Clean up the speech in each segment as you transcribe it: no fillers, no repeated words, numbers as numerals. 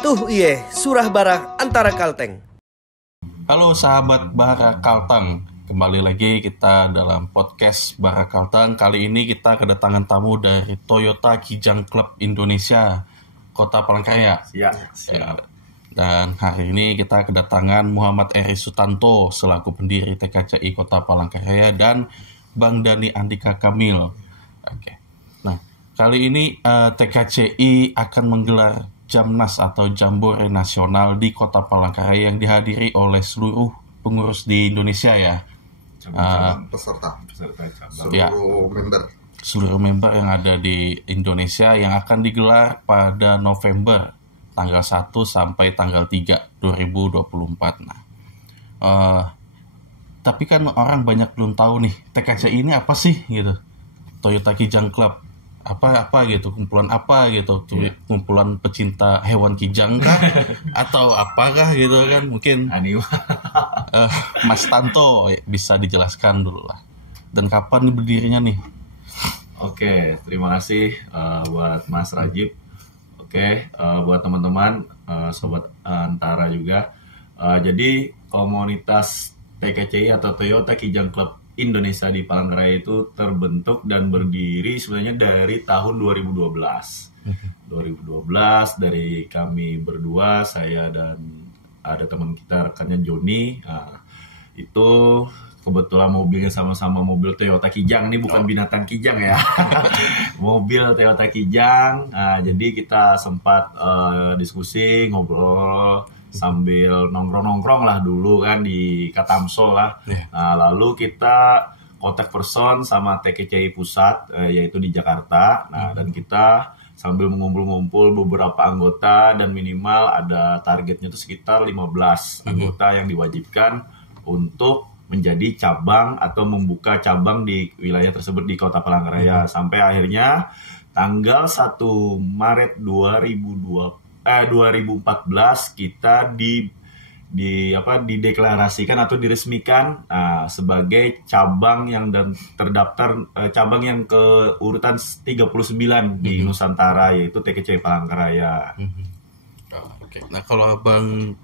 Tuh iye, surah barah antara kalteng. Halo sahabat Bara Kalteng, kembali lagi kita dalam podcast Bara Kalteng. Kali ini kita kedatangan tamu dari Toyota Kijang Club Indonesia, Kota Palangkaraya. Ya. Dan hari ini kita kedatangan Muhammad Eri Sutanto selaku pendiri TKCI Kota Palangkaraya dan Bang Dani Andika Kamil. Oke. Nah, kali ini TKCI akan menggelar Jamnas atau Jambore Nasional di Kota Palangkaraya yang dihadiri oleh seluruh pengurus di Indonesia ya. Peserta Ya. Seluruh member yang ada di Indonesia yang akan digelar pada November tanggal 1 sampai tanggal 3 2024. Nah, tapi kan orang banyak belum tahu nih TKCI ini apa sih gitu. Toyota Kijang Club apa gitu, kumpulan apa gitu, kumpulan pecinta hewan kijang kah atau apakah gitu kan, mungkin Mas Tanto bisa dijelaskan dulu lah, dan kapan nih berdirinya nih? Oke, terima kasih buat Mas Rajib. Oke, buat teman-teman sobat Antara juga. Jadi komunitas TKCI atau Toyota Kijang Club Indonesia di Palangkaraya itu terbentuk dan berdiri sebenarnya dari tahun 2012. 2012 dari kami berdua, saya dan ada teman kita rekannya Joni. Itu kebetulan mobilnya sama-sama mobil Toyota Kijang. Ini bukan binatang Kijang ya. Mobil Toyota Kijang. Jadi kita sempat diskusi, ngobrol sambil nongkrong-nongkrong lah dulu kan di Katamso lah. Nah, lalu kita kontak person sama TKCI pusat yaitu di Jakarta. Nah, dan kita sambil mengumpul-ngumpul beberapa anggota dan minimal ada targetnya itu sekitar 15 anggota yang diwajibkan untuk menjadi cabang atau membuka cabang di wilayah tersebut di Kota Palangkaraya. Sampai akhirnya tanggal 1 Maret 2014 kita dideklarasikan atau diresmikan sebagai cabang yang terdaftar cabang yang ke urutan 39 di Nusantara, yaitu TKCI Palangkaraya. Oke. Nah, kalau Abang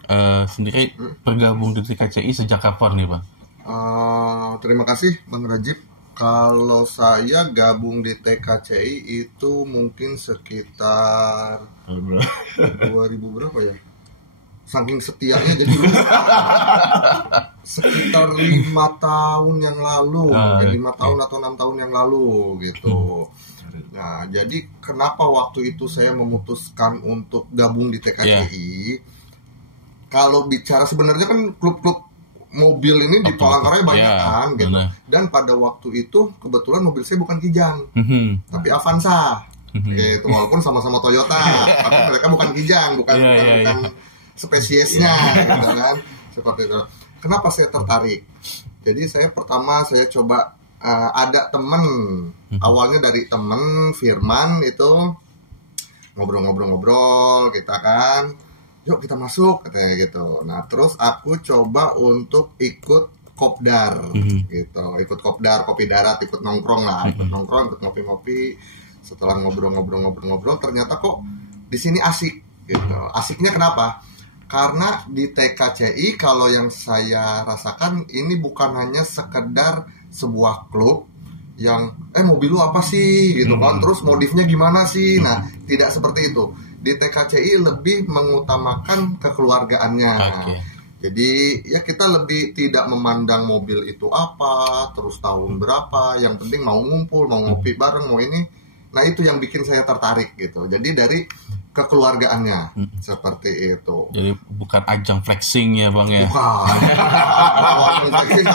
sendiri bergabung di TKCI sejak kapan nih, Bang? Terima kasih Bang Rajib. Kalau saya gabung di TKCI itu mungkin sekitar 2000 berapa ya? Saking setianya jadi sekitar 5 tahun yang lalu, 5 tahun atau 6 tahun yang lalu gitu. Nah, jadi kenapa waktu itu saya memutuskan untuk gabung di TKCI? Kalau bicara sebenarnya kan klub-klub mobil ini di Palangkaraya banyak kan gitu. Dan pada waktu itu kebetulan mobil saya bukan Kijang, tapi Avanza. Gitu, walaupun sama-sama Toyota, tapi mereka bukan Kijang, bukan spesiesnya gitu kan. Seperti itu. Kenapa saya tertarik? Jadi saya coba ada temen, awalnya dari temen Firman itu ngobrol-ngobrol kita kan. Yuk kita masuk katanya gitu. Nah, terus aku coba untuk ikut kopdar gitu. Ikut kopdar, kopi darat, ikut nongkrong lah, ikut ngopi-ngopi. Setelah ngobrol ternyata kok di sini asik gitu. Asiknya kenapa? Karena di TKCI kalau yang saya rasakan ini bukan hanya sekedar sebuah klub yang mobil lu apa sih gitu kan, terus modifnya gimana sih. Nah, tidak seperti itu. Di TKCI lebih mengutamakan kekeluargaannya. Jadi ya kita lebih tidak memandang mobil itu apa, terus tahun berapa, yang penting mau ngumpul, mau ngopi bareng, mau ini. Nah, itu yang bikin saya tertarik gitu. Jadi dari kekeluargaannya seperti itu. Jadi bukan ajang flexing ya, Bang ya? Bukan. Ajang flexing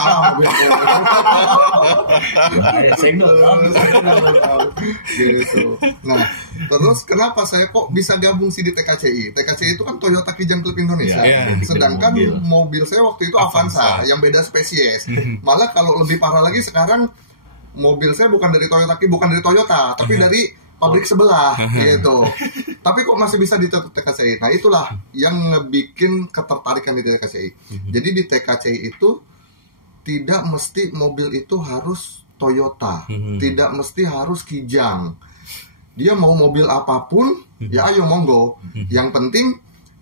gitu. Nah, terus kenapa saya kok bisa gabung sih di TKCI? TKCI itu kan Toyota Kijang Club Indonesia. Sedangkan mobil saya waktu itu Avanza yang beda spesies. Malah kalau lebih parah lagi sekarang mobil saya bukan dari Toyota, tapi dari pabrik sebelah gitu. Tapi kok masih bisa di TKCI. Nah, itulah yang ngebikin ketertarikan di TKCI. Jadi di TKCI itu tidak mesti mobil itu harus Toyota, tidak mesti harus Kijang. Dia mau mobil apapun, ya ayo monggo. Yang penting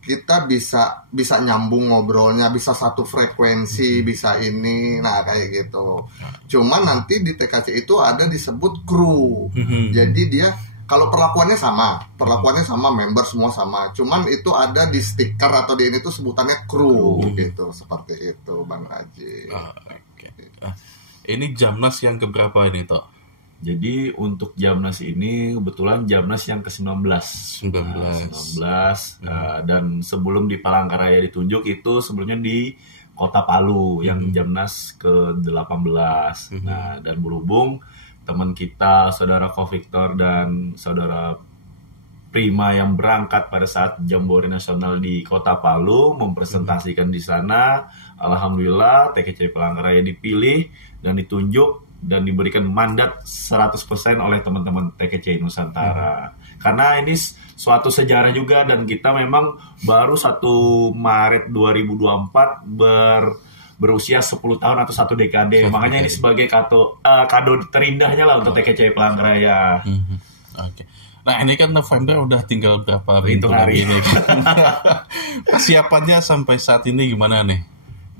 kita bisa nyambung ngobrolnya, bisa satu frekuensi, bisa ini, nah kayak gitu. Cuman nanti di TKC itu ada disebut kru. Jadi dia kalau perlakuannya sama, member semua sama. Cuman itu ada di stiker atau di ini tuh sebutannya kru gitu, seperti itu Bang Haji. Ini Jamnas yang keberapa ini Tok? Jadi untuk Jamnas ini kebetulan Jamnas yang ke-19. 19. Dan sebelum di Palangkaraya ditunjuk itu sebelumnya di Kota Palu yang Jamnas ke-18. Nah, dan berhubung teman kita Saudara Ko Victor dan Saudara Prima yang berangkat pada saat Jambore Nasional di Kota Palu mempresentasikan di sana, alhamdulillah TKC Palangkaraya dipilih dan ditunjuk dan diberikan mandat 100% oleh teman-teman TKC Nusantara. Karena ini suatu sejarah juga dan kita memang baru 1 Maret 2024 berusia 10 tahun atau 1 dekade. Makanya ini sebagai kado terindahnya lah untuk TKC Palangkaraya. Oke. Nah, ini kan November udah tinggal berapa hari ini. Persiapannya sampai saat ini gimana nih?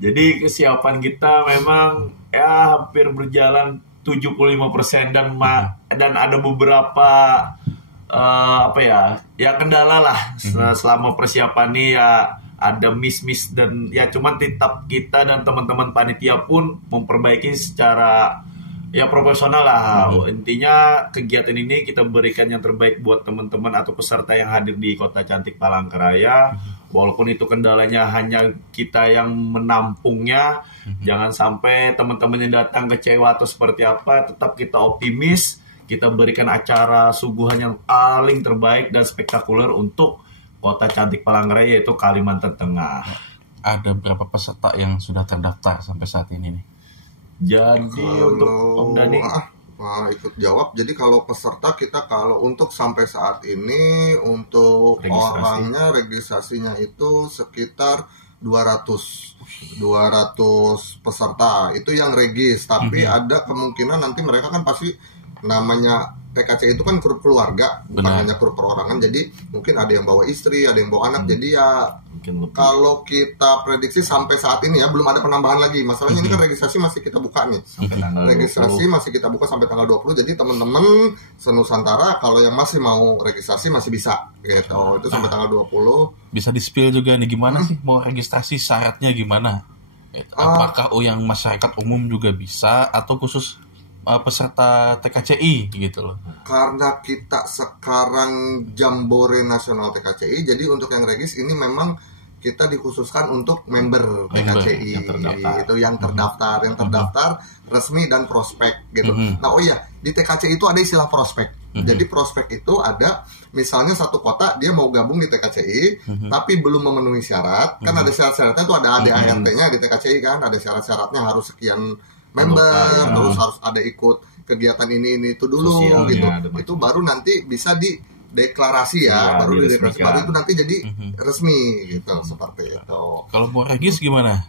Jadi kesiapan kita memang ya hampir berjalan 75% dan ada beberapa kendala lah selama persiapan ini ya ada miss dan ya cuman tetap kita dan teman-teman panitia pun memperbaiki secara ya profesional lah. Intinya kegiatan ini kita berikan yang terbaik buat teman-teman atau peserta yang hadir di Kota Cantik Palangkaraya. Walaupun itu kendalanya hanya kita yang menampungnya, jangan sampai teman-teman yang datang kecewa atau seperti apa, tetap kita optimis, kita berikan acara suguhan yang paling terbaik dan spektakuler untuk Kota Cantik Palangkaraya yaitu Kalimantan Tengah. Ada berapa peserta yang sudah terdaftar sampai saat ini nih? Jadi untuk Om Dani ikut jawab. Jadi kalau peserta kita kalau untuk sampai saat ini untuk orangnya registrasinya itu sekitar 200 peserta. Itu yang regis, tapi ada kemungkinan nanti mereka kan pasti namanya TKC itu kan grup keluarga, bukan hanya grup perorangan. Jadi mungkin ada yang bawa istri, ada yang bawa anak. Jadi ya kalau kita prediksi sampai saat ini ya belum ada penambahan lagi. Masalahnya ini kan registrasi masih kita buka nih. Registrasi masih kita buka sampai tanggal 20. Jadi teman-teman senusantara kalau yang masih mau registrasi masih bisa gitu. Itu sampai tanggal 20. Bisa di-spill juga nih gimana sih mau registrasi, syaratnya gimana? Apakah yang masyarakat umum juga bisa atau khusus peserta TKCI gitu loh? Karena kita sekarang Jambore Nasional TKCI, jadi untuk yang regis ini memang kita dikhususkan untuk member TKCI yang terdaftar, yang terdaftar resmi dan prospek gitu. Nah di TKCI itu ada istilah prospek. Jadi prospek itu ada misalnya satu kota dia mau gabung di TKCI tapi belum memenuhi syarat. Kan ada syarat-syaratnya itu ada ADART-nya di TKCI kan, ada syarat-syaratnya harus sekian member, terus harus ada ikut kegiatan ini itu dulu gitu. Itu baru nanti bisa dideklarasi baru dideklarasi, baru itu nanti jadi resmi gitu, seperti itu. Kalau mau regis gimana?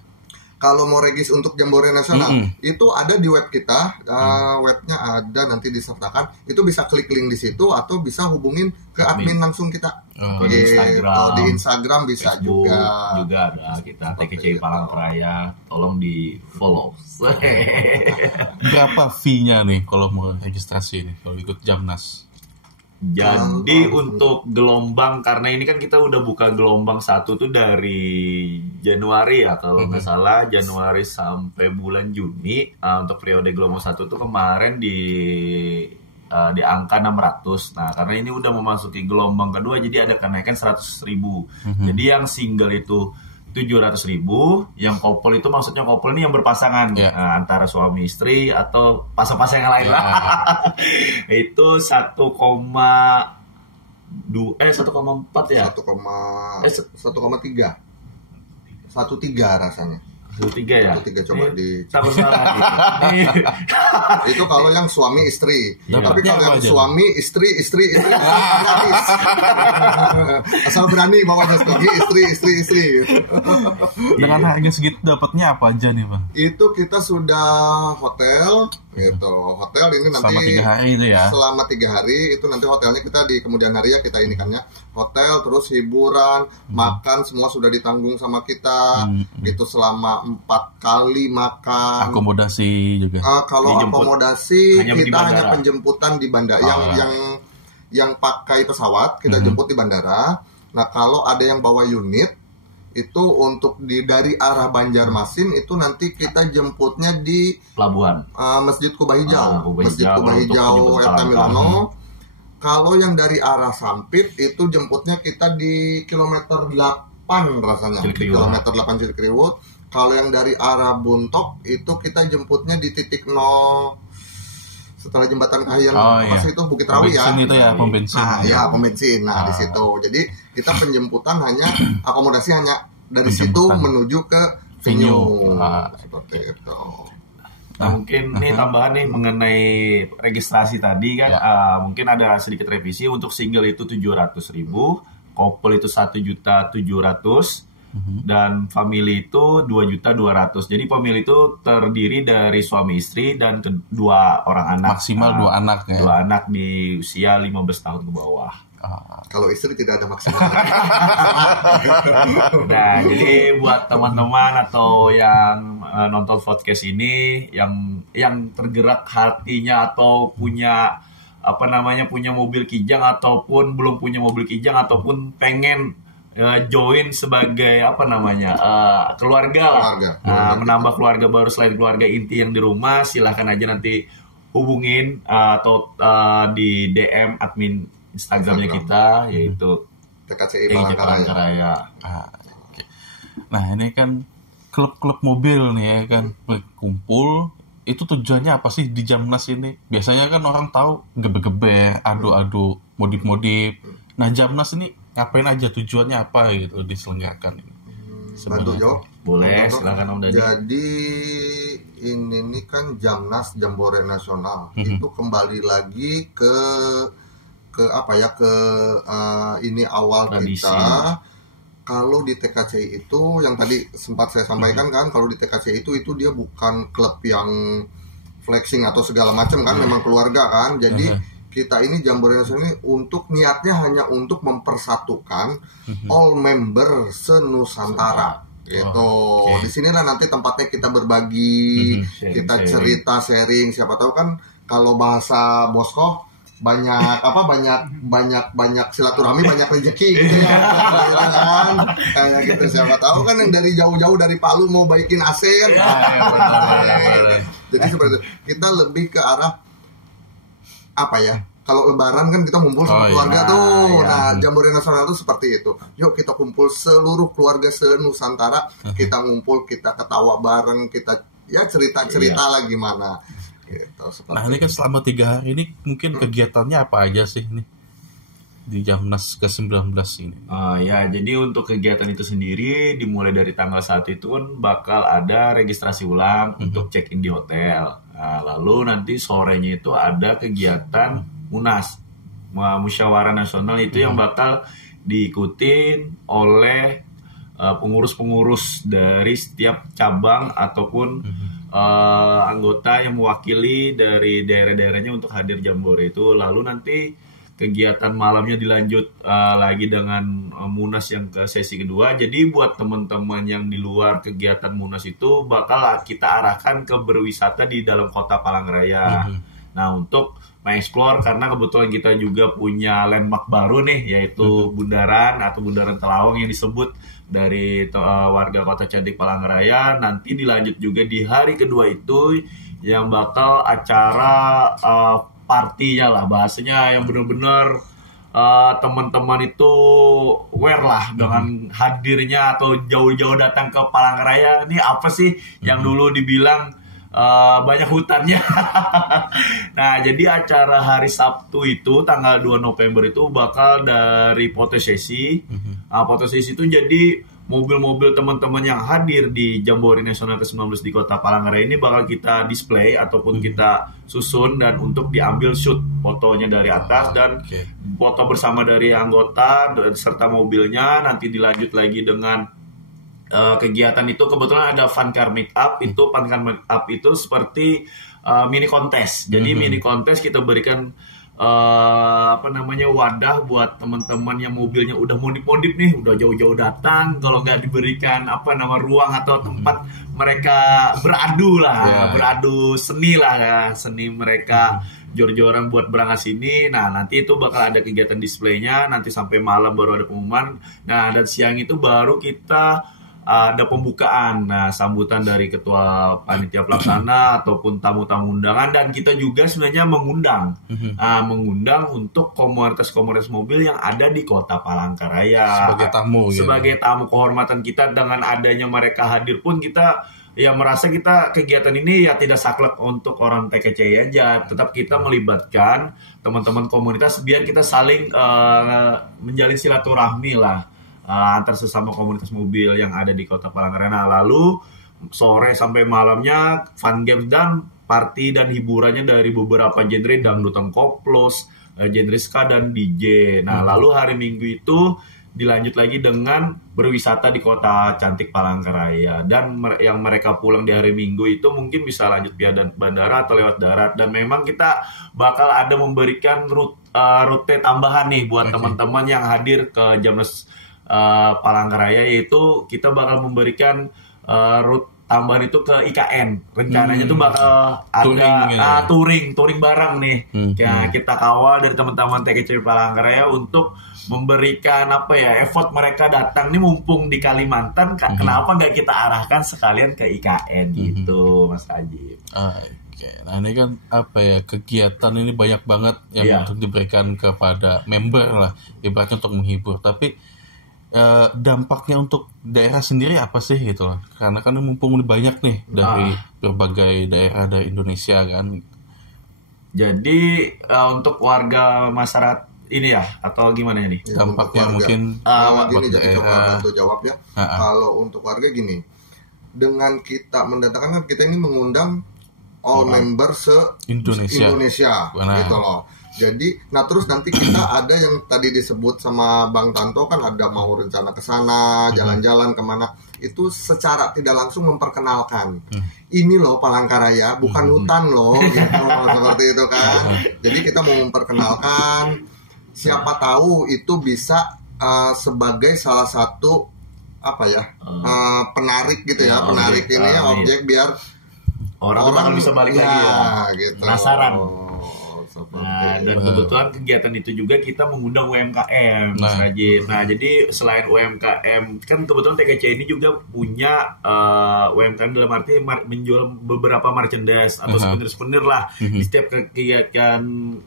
Kalau mau regis untuk Jambore Nasional itu ada di web kita, webnya ada nanti disertakan. Itu bisa klik link di situ atau bisa hubungin ke admin langsung kita. Di Instagram bisa Facebook, juga ada kita TKC Palangkaraya, tolong di follow. Berapa fee-nya nih kalau mau registrasi ini kalau ikut Jamnas? Jadi untuk gelombang, karena ini kan kita udah buka gelombang 1 tuh dari Januari ya kalau nggak salah, Januari sampai bulan Juni. Untuk periode gelombang 1 tuh kemarin di angka 600. Nah karena ini udah memasuki gelombang kedua, jadi ada kenaikan 100.000. Jadi yang single itu 700.000, yang couple itu maksudnya couple ini yang berpasangan antara suami istri atau pasang-pasang yang lain lah. Itu 1,4 ya? 1,3 rasanya. 1,3 ya? 1,3 coba di takut salah itu kalau yang suami istri. Tapi kalau yang suami istri asal berani bawanya istri. Dengan harga segitu dapatnya apa aja nih Bang? Itu kita sudah hotel, gitu. Hotel ini nanti Selama 3 hari itu ya. selama 3 hari itu nanti hotelnya kita di kemudian hari ya kita ini kan ya, hotel terus hiburan, makan semua sudah ditanggung sama kita, gitu selama 4 kali makan. Akomodasi juga. Kalau Dijemput. akomodasi Hanya di kita bandara. hanya penjemputan di bandara yang pakai pesawat kita jemput di bandara. Nah kalau ada yang bawa unit itu untuk dari arah Banjarmasin itu nanti kita jemputnya di Pelabuhan. Masjid Kubah Hijau, Kubah Masjid Hijau Kubah untuk Hijau penjemput RT Palangka. Milano. Kalau yang dari arah Sampit itu jemputnya kita di kilometer 8 rasanya, Cilikriwut. kilometer 8 Cilikriwut. Kalau yang dari arah Buntok itu kita jemputnya di titik 0 setelah jembatan Kahayan itu Bukit Rawi ya. Pom bensin itu ya, pom bensin. Nah, ya pom bensin. Nah, di situ. Jadi kita penjemputan hanya akomodasi hanya dari situ Penjemputan. menuju ke venue. Venue. Seperti itu. Nah, mungkin nih tambahan nih mengenai registrasi tadi kan, mungkin ada sedikit revisi. Untuk single itu 700.000, couple itu 1.700.000, dan family itu 2.200.000. Jadi family itu terdiri dari suami istri dan kedua orang anak. Maksimal 2 anak ya. 2 anak di usia 15 tahun ke bawah. Kalau istri tidak ada maksimal. Nah, jadi buat teman-teman atau yang nonton podcast ini yang tergerak hatinya atau punya punya mobil Kijang ataupun belum punya mobil Kijang ataupun pengen join sebagai keluarga lah. Menambah keluarga baru selain keluarga inti yang di rumah, silahkan aja nanti hubungin atau di DM admin Instagramnya kita, yaitu TKCI Palangkaraya. Palangkaraya. Oke. Nah ini kan klub-klub mobil nih ya kan berkumpul. Itu tujuannya apa sih di Jamnas ini? Biasanya kan orang tahu gebe-gebe, adu-adu, modif-modif. Nah Jamnas ini ngapain aja, tujuannya apa gitu diselenggarakan ini? Bantu jawab. Boleh, silakan Om Dadi. Jadi ini kan Jamnas Jambore Nasional itu kembali lagi ke ini awal Tradisi. kita. Kalau di TKCI itu yang tadi sempat saya sampaikan kan, kalau di TKCI itu dia bukan klub yang flexing atau segala macam kan, memang keluarga kan. Jadi kita ini Jambore Nasional ini niatnya hanya untuk mempersatukan all member se-Nusantara gitu. Di sinilah nanti tempatnya kita berbagi, kita cerita, sharing. Siapa tahu kan kalau bahasa Bosko banyak silaturahmi, banyak rezeki gitu ya. Gitu kan. Kayak gitu, siapa tahu kan yang dari jauh-jauh dari Palu mau baikin AC kan. Jadi seperti itu. Kita lebih ke arah kalau lebaran kan kita ngumpul sama keluarga tuh. Nah, Jambore Nasional itu seperti itu. Yuk kita kumpul seluruh keluarga se-Nusantara, kita ngumpul, kita ketawa bareng, kita cerita-cerita lah gimana. Gitu, nah ini kan selama 3 hari ini mungkin kegiatannya apa aja sih nih di Jamnas ke-19 ini? Jadi untuk kegiatan itu sendiri dimulai dari tanggal 1 itu pun bakal ada registrasi ulang untuk check-in di hotel. Nah, lalu nanti sorenya itu ada kegiatan MUNAS, Musyawarah Nasional, itu yang bakal diikutin oleh pengurus-pengurus dari setiap cabang ataupun anggota yang mewakili dari daerah-daerahnya untuk hadir Jambore itu. Lalu nanti kegiatan malamnya dilanjut lagi dengan MUNAS yang ke sesi kedua. Jadi buat teman-teman yang di luar kegiatan MUNAS itu bakal kita arahkan ke berwisata di dalam kota Palangkaraya. Nah, untuk mengeksplor, karena kebetulan kita juga punya landmark baru nih, yaitu Bundaran atau Bundaran Telawang yang disebut dari warga Kota Cantik Palangkaraya. Nanti dilanjut juga di hari kedua itu yang bakal acara partinya lah, bahasanya yang benar-benar teman-teman itu aware lah dengan hadirnya atau jauh-jauh datang ke Palangkaraya. Ini apa sih yang dulu dibilang banyak hutannya. Nah, jadi acara hari Sabtu itu tanggal 2 November itu bakal dari fotosesi. Fotosesi itu jadi mobil-mobil teman-teman yang hadir di Jambore Nasional ke-19 di Kota Palangkaraya ini bakal kita display ataupun kita susun dan untuk diambil shoot fotonya dari atas dan foto bersama dari anggota serta mobilnya. Nanti dilanjut lagi dengan kegiatan itu kebetulan ada fun car make up. Itu fun car make up itu seperti mini kontes. Jadi mini kontes kita berikan wadah buat teman-teman yang mobilnya udah modif-modif nih, udah jauh-jauh datang, kalau nggak diberikan ruang atau tempat mereka beradu lah, beradu seni lah, seni mereka jor-joran buat berangkat sini. Nah, nanti itu bakal ada kegiatan displaynya, nanti sampai malam baru ada pengumuman. Nah, dan siang itu baru kita ada pembukaan, nah sambutan dari ketua panitia pelaksana ataupun tamu-tamu undangan, dan kita juga sebenarnya mengundang untuk komunitas-komunitas mobil yang ada di Kota Palangkaraya sebagai tamu kehormatan kita. Dengan adanya mereka hadir pun kita merasa kita kegiatan ini tidak saklek untuk orang TKCI aja, tetap kita melibatkan teman-teman komunitas biar kita saling menjalin silaturahmi lah antar sesama komunitas mobil yang ada di Kota Palangkaraya. Nah, lalu sore sampai malamnya fun games dan party dan hiburannya dari beberapa genre dangdutan koplos, genre ska dan DJ. Nah, lalu hari Minggu itu dilanjut lagi dengan berwisata di Kota Cantik Palangkaraya, dan yang mereka pulang di hari Minggu itu mungkin bisa lanjut via bandara atau lewat darat. Dan memang kita bakal ada memberikan rute tambahan nih buat teman-teman yang hadir ke Jamres Palangkaraya, yaitu kita bakal memberikan rute tambahan itu ke IKN. Rencananya tuh bakal ada touring bareng nih. Kita kawal dari teman-teman TKCI Palangkaraya untuk memberikan effort mereka datang nih mumpung di Kalimantan. Kenapa nggak kita arahkan sekalian ke IKN gitu, Mas Haji? Oke, nah ini kan kegiatan ini banyak banget yang untuk diberikan kepada member lah, ibaratnya untuk menghibur. Tapi dampaknya untuk daerah sendiri apa sih gitu loh? Karena kan mumpung banyak nih dari berbagai daerah dari Indonesia kan. Jadi untuk warga masyarakat ini atau gimana ini? Dampaknya mungkin gini, jadi coba bantu jawab ya. Kalau untuk warga gini, dengan kita mendatangkan kan kita ini mengundang all member se-Indonesia gitu loh. Jadi, terus nanti kita ada yang tadi disebut sama Bang Tanto kan ada mau rencana ke sana, jalan-jalan kemana. Itu secara tidak langsung memperkenalkan. Ini loh Palangkaraya, bukan hutan loh, gitu, seperti itu kan. Jadi kita mau memperkenalkan, siapa tahu itu bisa sebagai salah satu penarik gitu ya, penarik ini objek biar orang bisa balik lagi gitu. Penasaran. Nah, dan kebetulan kegiatan itu juga kita mengundang UMKM, Mas Rajin. Nah, jadi selain UMKM, kan kebetulan TKCI ini juga punya UMKM dalam arti menjual beberapa merchandise atau souvenir-souvenir lah. Di setiap kegiatan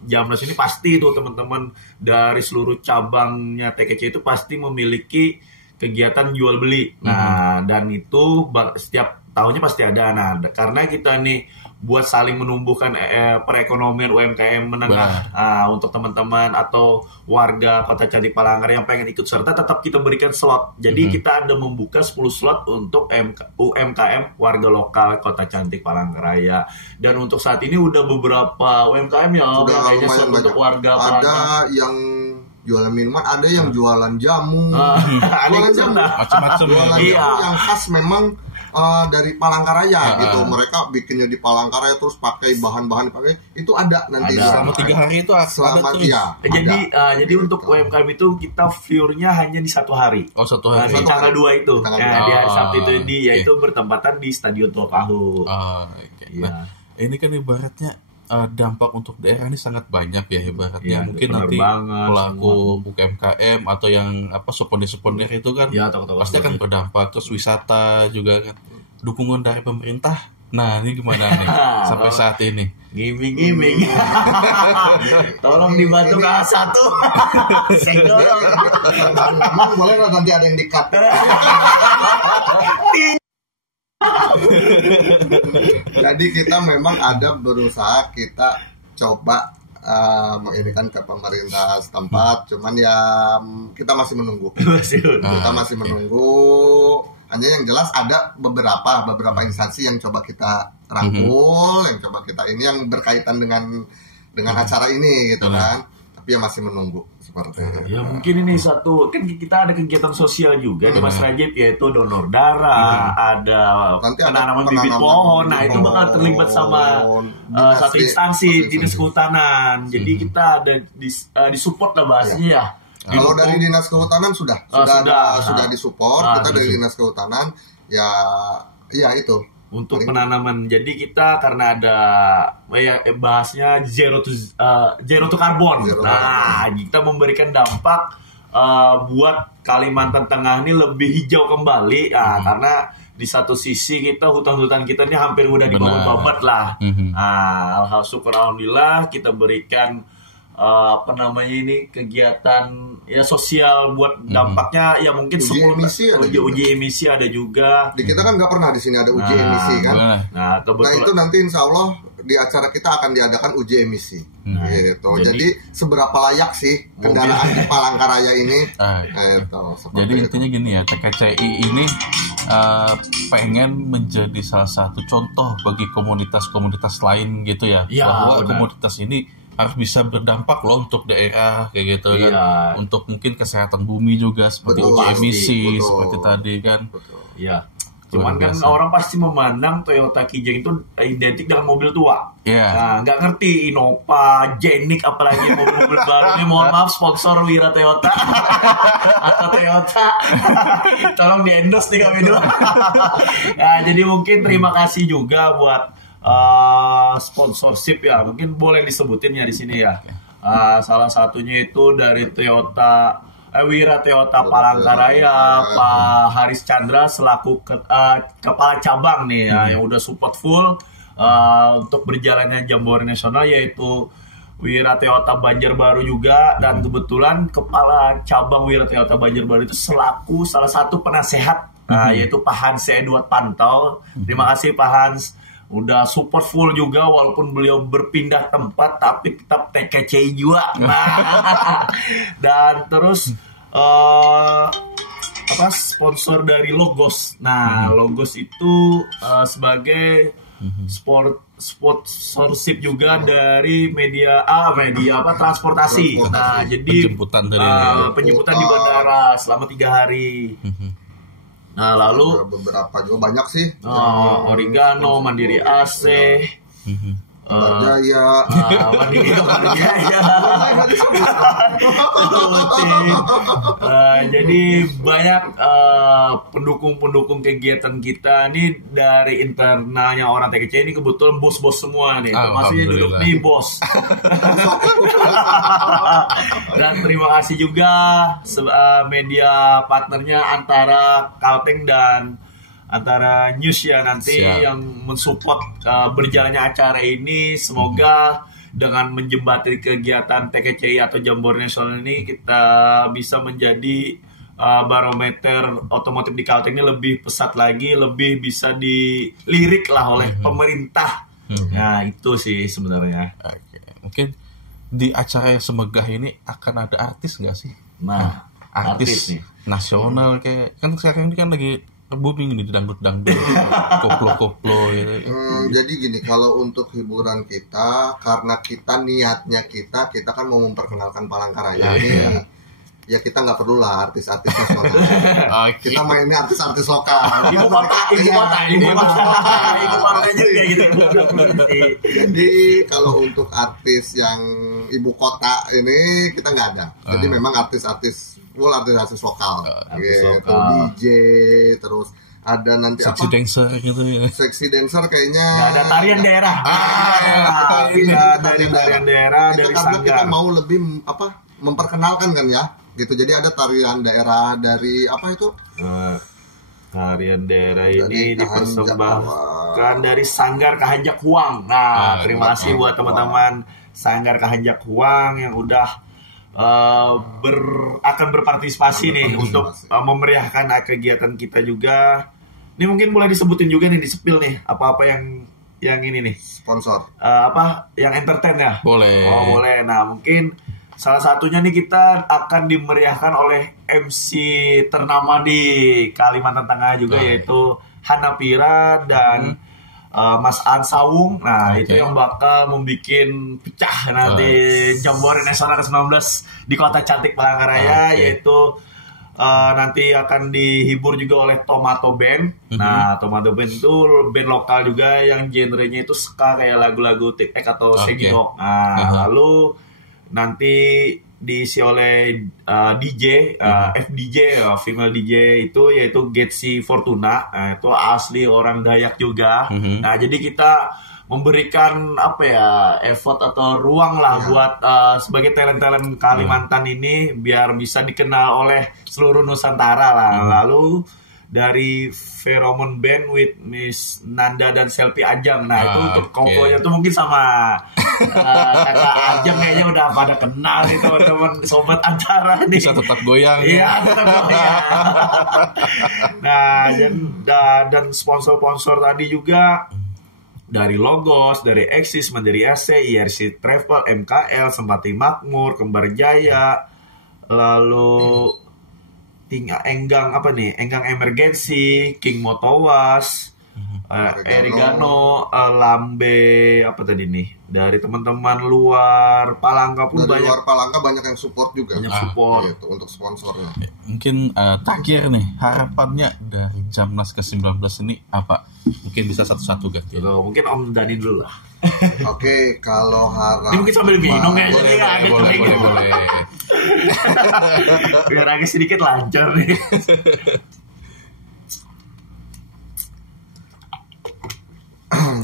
Jamres ini pasti itu teman-teman dari seluruh cabangnya TKCI itu pasti memiliki kegiatan jual beli. Nah, dan itu setiap tahunnya pasti ada. Nah, karena kita nih buat saling menumbuhkan perekonomian UMKM menengah untuk teman-teman atau warga Kota Cantik Palangkaraya yang pengen ikut serta, tetap kita berikan slot. Jadi kita ada membuka 10 slot untuk UMKM warga lokal Kota Cantik Palangkaraya. Dan untuk saat ini udah beberapa UMKM yang kayaknya untuk warga Palangkaraya. Ada yang jualan minuman, ada yang jualan jamu, jualan jamu macam-macam, jualan jamu yang khas memang dari Palangkaraya gitu. Mereka bikinnya di Palangkaraya terus pakai bahan-bahan itu ada nanti selama 3 hari itu selama jadi untuk UMKM itu kita view-nya hanya di 1 hari. Satu hari. Di tanggal 2 itu. Di hari Sabtu itu yaitu bertempatan di Stadion Tulpahu. Nah, ini kan ibaratnya dampak untuk daerah ini sangat banyak ya ibaratnya. Mungkin nanti pelaku UMKM atau yang souvenir itu kan pasti akan berdampak. Terus wisata juga kan, dukungan dari pemerintah. Nah, ini gimana nih sampai saat ini? Giming. Tolong dibantu ke A1. Emang boleh nggak nanti ada yang di-cut? Jadi kita memang ada berusaha, kita coba menginikan ke pemerintah setempat, cuman ya kita masih menunggu. Kita masih menunggu. Hanya yang jelas ada beberapa instansi yang coba kita rangkul, yang coba kita ini yang berkaitan dengan acara ini gitu kan. tapi ya masih menunggu seperti itu. Ya mungkin ini satu, kan kita ada kegiatan sosial juga di Mas Rajib, yaitu donor darah, ada Nanti ada penanaman bibit pohon. Nah itu bakal terlibat sama satu instansi dinas kehutanan. Jadi kita ada disupport lah bahasanya ya. Kalau dari dinas kehutanan sudah disupport. Kita dari dinas kehutanan ya itu untuk penanaman. Jadi kita karena ada bahasnya zero to carbon. Kita memberikan dampak buat Kalimantan Tengah ini lebih hijau kembali. Karena di satu sisi kita hutan-hutan kita ini hampir udah dibabat lah. Alhamdulillah kita berikan kegiatan ya sosial buat dampaknya ya mungkin uji emisi ada juga. Di kita kan nggak pernah di sini ada uji emisi kan. Nah itu nanti insya Allah di acara kita akan diadakan uji emisi gitu. Jadi seberapa layak sih kendaraan di Palangkaraya ini jadi intinya gini ya, TKCI ini pengen menjadi salah satu contoh bagi komunitas-komunitas lain gitu ya, bahwa komunitas ini harus bisa berdampak loh untuk daerah kayak gitu kan, untuk mungkin kesehatan bumi juga seperti uji emisi seperti tadi kan. Iya. Cuman kan orang pasti memandang Toyota Kijang itu identik dengan mobil tua. Nah, nggak ngerti Innova, Genik, apalagi mobil-mobil baru ini. Mohon maaf sponsor Wira Toyota atau Toyota, tolong di-endorse nih kami dulu. Nah, jadi mungkin terima kasih juga buat sponsorship ya, mungkin boleh disebutin ya di sini ya. Salah satunya itu dari Toyota Wira Toyota Palangkaraya, Pak Haris Chandra selaku kepala cabang nih ya, yang udah support full untuk berjalannya Jambore Nasional, yaitu Wira Toyota Banjarbaru juga. Dan kebetulan kepala cabang Wira Toyota Banjarbaru itu selaku salah satu penasehat, yaitu Pak Hans Edward Pantau. Terima kasih Pak Hans, udah support full juga walaupun beliau berpindah tempat tapi tetap TKCI juga. Dan terus sponsor dari Logos. Nah, Logos itu sebagai sponsorship juga dari media transportasi. Nah, jadi penjemputan di bandara selama 3 hari. Nah, lalu beberapa juga banyak sih. Oregano, Mandiri AC, Jaya, Mandiri Jaya. Jadi banyak pendukung-pendukung kegiatan kita nih dari internalnya orang TKC ini kebetulan bos-bos semua nih. Maksudnya duduk nih bos. Dan terima kasih juga media partnernya antara Kalteng dan antara News ya nanti yang mensupport berjalannya acara ini. Semoga dengan menjembatani kegiatan TKCI atau Jambore Nasional ini kita bisa menjadi barometer otomotif di Kalteng ini lebih pesat lagi, lebih bisa dilirik lah oleh pemerintah. Nah itu sih sebenarnya. Mungkin di acara yang semegah ini akan ada artis nggak sih? Nah, artis nih nasional kayak kan sekarang ini kan lagi booming nih dangdut-dangdut, koplo-koplo gitu. Jadi gini, kalau untuk hiburan kita, karena kita niatnya kita kan mau memperkenalkan Palangkaraya ini. Ya kita nggak perlu lah artis-artis nasional. Kita mainnya artis-artis lokal. Ibu kota juga gitu. Jadi kalau untuk artis yang ibu kota ini kita nggak ada. Jadi memang artis-artis lokal. Gitu. DJ, terus ada nanti seksi dancer gitu ya. Seksi dancer kayaknya. Nggak ada tarian daerah. Dari tarian daerah dari Sanggar. Kita mau lebih memperkenalkan kan ya. Gitu. Jadi ada tarian daerah dari apa itu? Tarian daerah ini dipersembahkan dari Sanggar Kahanjak Huang. Nah, terima kasih buat teman-teman Sanggar Kahanjak Huang yang udah akan berpartisipasi nih untuk memeriahkan kegiatan kita juga. Ini mungkin boleh disebutin juga nih, di-spill nih apa-apa yang ini nih. Sponsor. Yang entertain ya? Boleh. Oh, boleh. Nah, mungkin salah satunya nih kita akan dimeriahkan oleh MC ternama di Kalimantan Tengah juga, yaitu Hana Pira dan Mas An Sawung. Nah, Oke. itu yang bakal membuat pecah nanti Jambore Nasional ke-19 di Kota Cantik Palangkaraya, Oke. yaitu nanti akan dihibur juga oleh Tomato Band. Nah, Tomato Band itu band lokal juga yang genrenya itu ska kayak lagu-lagu Tic-Tac atau Oke. Segidok. Nah, lalu nanti diisi oleh DJ, FDJ, female DJ itu yaitu Getsi Fortuna. Nah, itu asli orang Dayak juga. Nah, jadi kita memberikan effort atau ruang lah buat sebagai talent-talent Kalimantan ini biar bisa dikenal oleh seluruh Nusantara lah. Lalu dari Pheromone Band with Miss Nanda dan Selfie Ajang. Nah, itu untuk komponya tuh mungkin sama kakak Ajang kayaknya udah pada kenal nih teman-teman sobat acara nih. Bisa tetap goyang. Iya, tetap goyang. Nah, dan sponsor-sponsor tadi juga dari Logos, dari Exis, Mandiri AC, IRC Travel, MKL, Sempati Makmur, Kembar Jaya, lalu Enggang Emergency, King Motowas, Erigano, Lambe, apa tadi nih? Dari teman-teman luar Palangka pun Dari banyak. luar Palangka banyak yang support juga. Banyak support. Gitu, untuk sponsornya. Mungkin terakhir nih, harapannya dari Jamnas ke-19 ini apa? Mungkin bisa satu-satu ganti. Gitu. Mungkin Om Dani dulu lah. Oke, kalau Ini mungkin sambil minum ya, jadi nggak ada Boleh. biar agak sedikit lancar nih.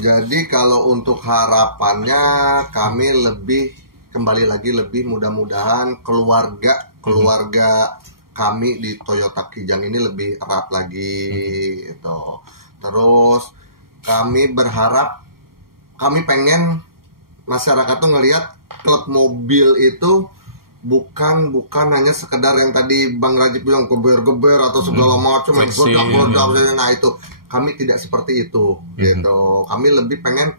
Jadi kalau untuk harapannya kami kembali lagi lebih mudah-mudahan keluarga kami di Toyota Kijang ini lebih erat lagi gitu. Terus kami pengen masyarakat tuh ngelihat klub mobil itu bukan hanya sekedar yang tadi Bang Rajib bilang geber-geber atau segala macam yang Flexing. godak. Nah itu kami tidak seperti itu gitu. Kami lebih pengen,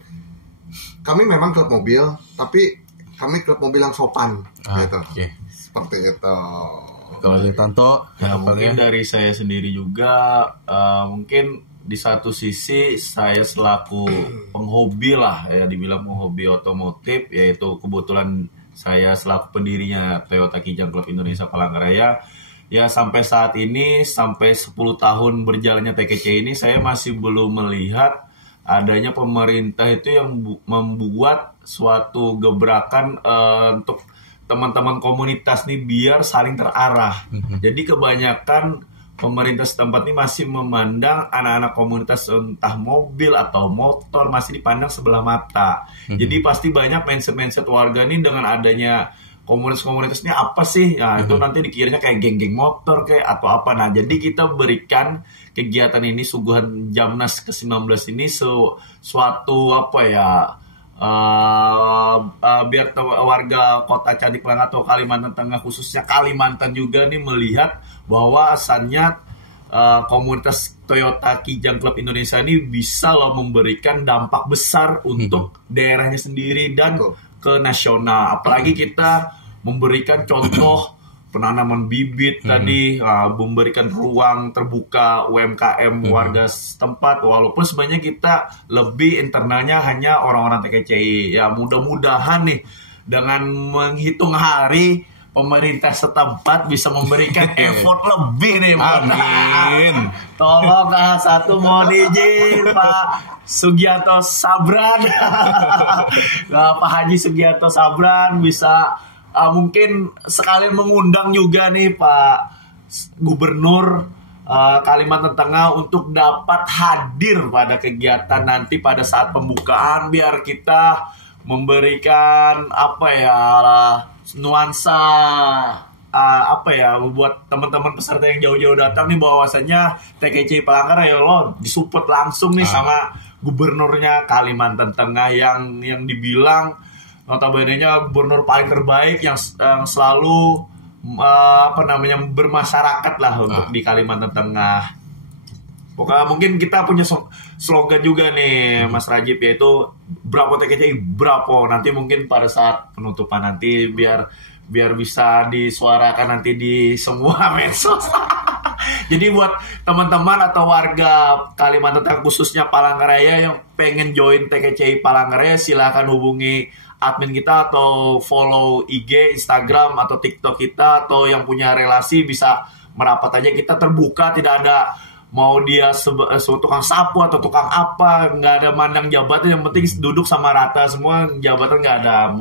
kami memang klub mobil tapi kami klub mobil yang sopan gitu. Oke. Seperti itu. Kalau dari Tanto, Ya, mungkin harapannya dari saya sendiri juga mungkin di satu sisi saya selaku penghobi lah ya, dibilang penghobi otomotif, yaitu kebetulan saya selaku pendirinya Toyota Kijang Club Indonesia Palangkaraya. Ya sampai saat ini, sampai 10 tahun berjalannya TKC ini, saya masih belum melihat adanya pemerintah itu yang membuat suatu gebrakan untuk teman-teman komunitas nih biar saling terarah. Jadi kebanyakan pemerintah setempat ini masih memandang anak-anak komunitas entah mobil atau motor masih dipandang sebelah mata. Jadi pasti banyak mindset-mindset warga nih dengan adanya komunitas-komunitasnya apa sih? Nah, itu nanti dikiranya kayak geng-geng motor kayak atau apa. Nah, jadi kita berikan kegiatan ini suguhan Jamnas ke-19 ini suatu biar warga Kota Cantik Palangka atau Kalimantan Tengah, khususnya Kalimantan juga nih melihat bahwa asalnya komunitas Toyota Kijang Club Indonesia ini bisa loh memberikan dampak besar untuk daerahnya sendiri dan ke nasional. Apalagi kita memberikan contoh penanaman bibit tadi, memberikan ruang terbuka UMKM warga setempat, walaupun sebenarnya kita lebih internalnya hanya orang-orang TKCI. Ya mudah-mudahan nih dengan menghitung hari pemerintah setempat bisa memberikan effort lebih nih. Amin. Tolong satu mohon izin Pak Sugianto Sabran. Pak Haji Sugianto Sabran bisa mungkin sekalian mengundang juga nih Pak Gubernur Kalimantan Tengah untuk dapat hadir pada kegiatan nanti pada saat pembukaan, biar kita memberikan nuansa buat teman-teman peserta yang jauh-jauh datang nih, bahwasanya TKC Palangkaraya lo disupport langsung nih sama gubernurnya Kalimantan Tengah yang dibilang notabene-nya gubernur paling terbaik yang selalu bermasyarakat lah untuk di Kalimantan Tengah. Pokoknya mungkin kita punya slogan juga nih Mas Rajib, yaitu Bravo TKCI, Bravo. Nanti mungkin pada saat penutupan nanti biar bisa disuarakan nanti di semua medsos. Jadi buat teman-teman atau warga Kalimantan Tengah khususnya Palangkaraya yang pengen join TKCI Palangkaraya, silahkan hubungi admin kita atau follow IG, Instagram atau TikTok kita, atau yang punya relasi bisa merapat aja. Kita terbuka, tidak ada mau dia tukang sapu atau tukang apa, nggak ada mandang jabatan, yang penting duduk sama rata semua, jabatan nggak ada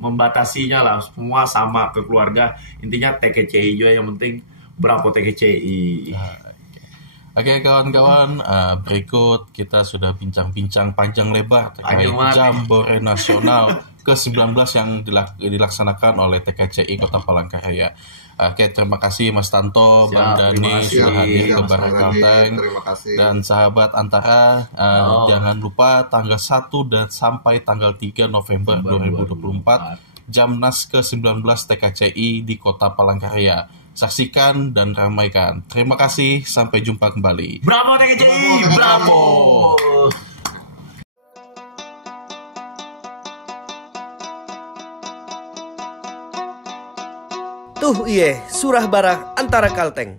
membatasinya lah, semua sama ke keluarga. Intinya TKCI juga, yang penting berapa TKCI. Oke kawan-kawan, berikut kita sudah bincang-bincang panjang lebar terkait Jambore Nasional ke-19 yang dilaksanakan oleh TKCI Kota Palangkaraya. Oke, terima kasih Mas Tanto, Bang Dani sudah hadir ke Barak Kalteng, dan sahabat Antara. Jangan lupa tanggal 1 dan sampai tanggal 3 November 2024 Jamnas ke-19 TKCI di Kota Palangkaraya. Saksikan dan ramaikan. Terima kasih, sampai jumpa kembali. Bravo TKCI, bravo. Tuh iye, surah barah antara Kalteng.